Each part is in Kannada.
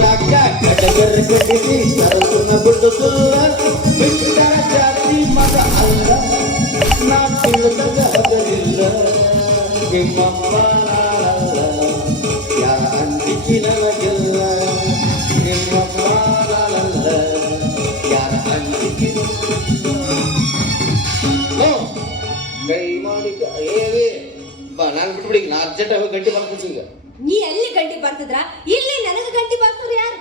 ಊರಾಗ ಕಟಗರ ಕಟ್ಟಿಸಿ ಸರಸುನ ಬಿಡುದಿಲ್ಲ ಬಿಟ್ಟರ ಜಾತಿ ಮಗ ಅಲ್ಲ ನಾ ತಿಳಿದಾಗ ಹಗಲಿಲ್ಲ ನಿಮ್ಮಪ್ಪ ಯಾರ ಅಂಜಿಕೆ ನನಗಿಲ್ಲ ನಿಮ್ಮಪ್ಪ ಯಾರ ಅಂಜಿಕೆ ಕೈ ಮಾಡಿ ಏವಿ ಬಾ ನಾನು ಬಿಟ್ಬಿಡಿ ನಾ ಅರ್ಜೆಂಟ್ ಆಗಿ ಗಂಟೆ ಬರ್ತೀನಿ ಈಗ ನೀ ಎಲ್ಲಿ ಗಂಟಿ ಬರ್ತಿದ್ರ ಇಲ್ಲಿ ನನಗ ಗಂಟಿ ಬರ್ತಾರ ಯಾರು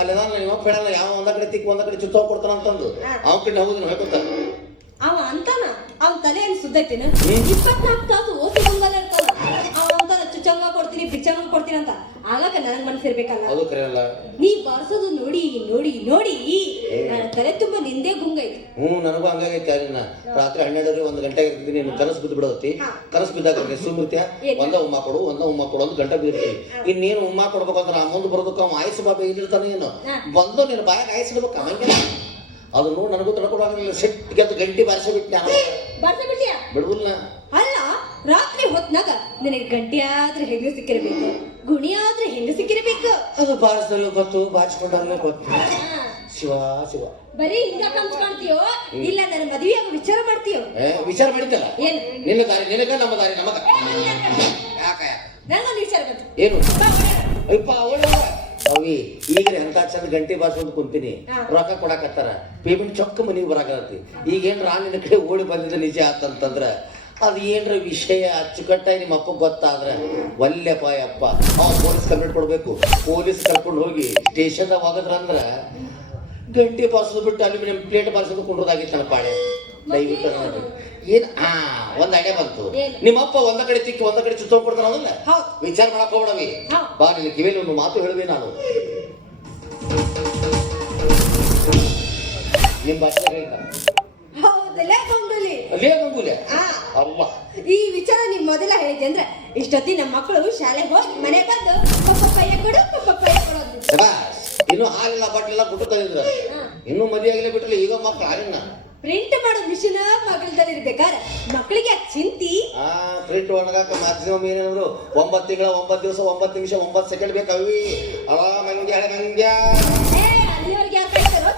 ಅಲ್ಲದ ನಿಮ್ಮ ಬೇಡಲ್ಲ ಯಾವ ಒಂದ ಕಡೆ ತಿಕ್ಕ ಒಂದ ಕಡೆ ಚುತ್ತ ಕೊಡ್ತಾನ ಅಂತಂದು ಅವ ಕಡೆ ಹೌದು ಹೇಳ್ಕೊತ ಅವ ಅಂತಾನ ಅವನ್ ತಲೆ ಏನ್ ಸುದ್ದೈತಿನ 24 ತಾಸು ಓಸಿ ಬಂದಲ್ಲ ಇರ್ತಾನ ಅವ ಅಂತಾನ ಚುಚ್ಚಂಗ ಕೊಡ್ತೀನಿ ಬಿಚ್ಚಂಗ ಕೊಡ್ತೀನಿ ಅಂತ ಆಗಾಕ ನನಗ್ ಮನ್ಸಿರ್ಬೇಕಲ್ಲ ಅದು ಕರೆಯಲ್ಲ ನೀ ಬರ್ಸೋದು ನೋಡಿ ನೋಡಿ ನೋಡಿ ನನ್ನ ತಲೆ ತುಂಬಾ ನಿಂದೆ ಗುಂಗೈತಿ ನನಗೂ ಹಂಗಾಗೈತಿ ಅಲ್ಲಿನ ರಾತ್ರಿ 12 1 ಗಂಟೆಗೆ ಇರ್ತೀನಿ ನೀನು ಕನಸು ಬಿದ್ದು ಬಿಡೋತಿ ಕನಸು ಬಿದ್ದಾಗ ಸುಮ್ಮಿರ್ತೀಯ ಒಂದ ಉಮ್ಮ ಕೊಡು ಒಂದು ಗಂಟೆ ಬಿದ್ದಿರ್ತೀನಿ ಇನ್ನೇನು ಉಮ್ಮ ಕೊಡ್ಬೇಕಂದ್ರೆ ಆ ಮುಂದೆ ಬರೋದಕ್ಕೆ ಅವ ಆಯಸ್ಸು ಬಾಬೆ ಇಲ್ಲಿರ್ತಾನೆ ಏನು ಬಂದು ನೀನು ಬಾಯಾಗ ಆಯಸ್ಸಿಡ್ಬೇಕು ಅವಂಗೆ ಅದು ನೋಡಿ ನನಗೂ ತಡ್ಕೊಡಂಗಿಲ್ಲ ಸಿಟ್ಟಿಗೆ ಅದು ಗಂಟೆ ಬಾರಿಸಿಬಿಟ್ಟು ನಾನು ಬರ್ಸಬಿಟ್ಟಿಯ ಬಿಡುದಿಲ್ಲ ಅಲ್ಲ ರಾತ್ರಿ ಹೊತ್ನಾಗ ನಿನಗೆ ಗಂಟೆ ಆದ್ರೆ ಹೆಂಗ ಸಿಕ್ಕಿರ್ಬೇಕು ಗುಣಿ ಆದ್ರೆ ಹೆಂಗ ಸಿಕ್ಕಿರ್ಬೇಕು ಅದು ಬಾರಿಸಿದ್ರೆ ಗೊತ್ತು ಬಾರಿಸ್ಕೊಂಡಾಗಲೇ ಗೊತ್ತು ಶಿವ ಶಿವ ಬರೀ ಹಿಂಗ ಕನ್ಸ್ ಕಾಣ್ತೀಯೋ ಇಲ್ಲ ನನ್ನ ಮದುವೆಯಾಗ ವಿಚಾರ ಮಾಡ್ತೀಯೋ ವಿಚಾರ ಮಾಡಿದ್ದಲ್ಲ ಏನು ನಿನ್ನ ದಾರಿ ನಿನಗ ನಮ್ಮ ದಾರಿ ನಮಗ ಯಾಕ ನನಗೊಂದು ವಿಚಾರ ಬಂತು ಏನು ಅಯ್ಯಪ್ಪ ಅವಿ ಈಗ ಎಂತ ಚಂದ ಗಂಟೆ ಬಾರ್ಸ್ಕೊಂಡು ಕುಂತೀನಿ ರೊಕ್ಕ ಕೊಡಕತ್ತಾರ ಪೇಮೆಂಟ್ ಚೊಕ್ಕ ಮನೆಗೆ ಬರಾಕತ್ತಿ ಈಗೇನ್ರ ನಿನ್ನ ಕಡೆ ಓಡಿ ಬಂದಿದ್ದ ನಿಜ ಆತಂತಂದ್ರ ಅದು ಏನ್ರ ವಿಷಯ ಅಚ್ಚುಕಟ್ಟಾಗಿ ನಿಮ್ಮ ಅಪ್ಪ ಗೊತ್ತಾದ್ರೆ ಒಲ್ಲೆಪ್ಪ ಅಪ್ಪ ಪೊಲೀಸ್ ಕಂಪ್ಲೇಂಟ್ ಕೊಡ್ಬೇಕು ಪೊಲೀಸ್ ಕರ್ಕೊಂಡು ಹೋಗಿ ಸ್ಟೇಷನ್ದಾಗ ಹೋಗದ್ರಂದ್ರ ಗಂಟೆ ಬಾರ್ಸೋದು ಬಿಟ್ಟು ಅಲ್ಯೂಮಿನಿಯಂ ಪ್ಲೇಟ್ ಬಾರ್ಸೋದು ಕುಂಡ್ರದಾಗಿತ್ತಲ್ಲ ಪಾಳೆ ದಯವಿಟ್ಟು ಏನ್ ಒಂದ್ ಐಡಿಯಾ ಬಂತು ನಿಮ್ಮಪ್ಪ ಒಂದ ಕಡೆ ತಿಕ್ಕಿ ಒಂದ ಕಡೆ ಚುತ್ತ ಕೊಡ್ತಾರ ಅದಲ್ಲ ವಿಚಾರ ಮಾಡಕ್ ಹೋಗ್ಬಿಡವಿ ಬಾ ನಿನ್ನ ಕಿವಿಯಲ್ಲಿ ಒಂದು ಮಾತು ಹೇಳುವೆ ನಾನು ನಿಮ್ ಭಾಷೆ ಹೌದಲ್ಲೇ ಗಂಗುಲಿ ಅಲ್ಲೇ ಗಂಗೂಲೆ ಅಲ್ಲ ಈ ವಿಚಾರ ನೀವ್ ಮೊದಲ ಹೇಳಿದ್ದೆ ಅಂದ್ರೆ ಇಷ್ಟೊತ್ತಿ ನಮ್ಮ ಮಕ್ಕಳು ಶಾಲೆಗೆ ಹೋಗಿ ಮನೆ ಬಂದು ಪಪ್ಪಯ್ಯ ಕೊಡು ಪಪ್ಪಯ್ಯ ಕೊಡೋದು ಇನ್ನು ಹಾಲಿಲ್ಲ ಬಟ್ಲಿಲ್ಲ ಬಿಟ್ಟು ತಂದಿದ್ರ ಇನ್ನು ಮದುವೆ ಆಗಿಲ್ಲ ಬಿಟ್ಟಲ್ಲ ಈಗ ಮಕ್ಳು ಹಾಲಿನ ಪ್ರಿಂಟ್ ಮಾಡೋ ಮಿಷಿನ್ ಮಗಳದಲ್ಲಿ ಇರ್ಬೇಕಾದ್ರೆ ಮಕ್ಕಳಿಗೆ ಚಿಂತಿ ಪ್ರಿಂಟ್ ಒಣಗಾಕ ಮ್ಯಾಕ್ಸಿಮಮ್ ಏನಂದ್ರು 9 ತಿಂಗಳ 9 ದಿವಸ 9 ನಿಮಿಷ 9 ಸೆಕೆಂಡ್ ಬೇಕಾವಿ ಅಲ್ಲ ಮಂಗ್ಯ ಅಲ್ಲಿವರೆಗೆ ಯಾರು ಕಾಯ್ತಾರೋ